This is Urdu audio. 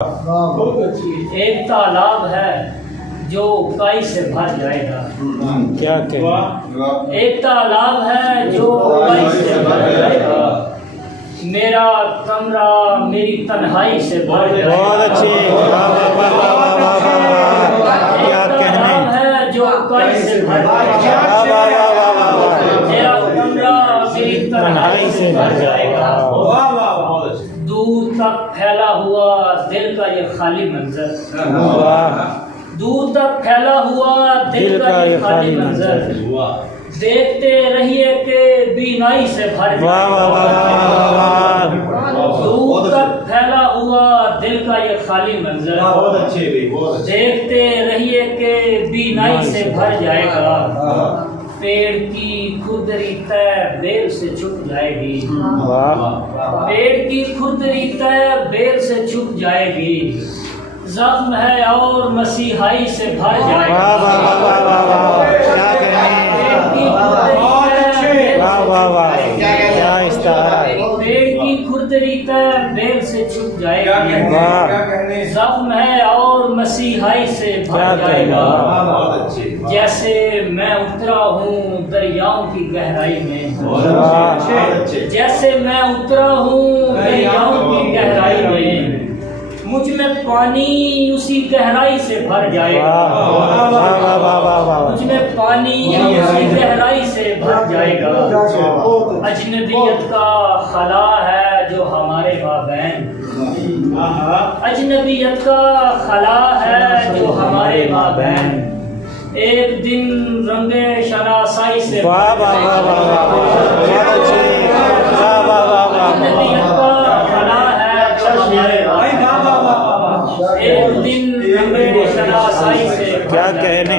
ایک تالاب ہے جو کائی سے بھر جائے گا. کیا کہیں؟ ایک تالاب ہے جو کائی سے بھر جائے گا. میرا کمرہ میری تنہائی سے بھر جائے گا. بہت اچھی. کیا تالاب ہے جو کائی سے بھر جائے گا. میرا کمرہ میری تنہائی سے بھر جائے گا. دور تک پھیلا ہوا دل کا یہ خالی منظر. دور تک پھیلا ہوا دل کا یہ خالی منظر. دیکھتے رہیے کہ بینائی سے بھر جائے گا. دور تک پھیلا ہوا دل کا یہ خالی منظر. دیکھتے رہیے کہ بینائی سے بھر جائے گا. پیڑ کی کھردری طے بیل سے چھپ جائے گی. پیڑ کی کھردری طے بیل سے چھپ جائے گی. زخم ہے اور مسیحائی سے بھر جائے گا. پیڑ کی کھردری طے بیل سے چھپ جائے گی. زخم ہے اور مسیحائی سے بھر جائے گا. جیسے میں اترا ہوں دریاؤں کی گہرائی میں. جیسے میں اترا ہوں دریاؤں کی گہرائی میں. مجھ میں پانی اسی گہرائی سے بھر جائے گا. مجھ میں پانی اسی گہرائی سے بھر جائے گا. اجنبیت کا خلا ہے جو ہمارے مابین. اجنبیت کا خلا ہے جو ہمارے مابین. ایک دن رنگ شناسائی سے ایک دن رنگ شناسائی سے کیا کہنے.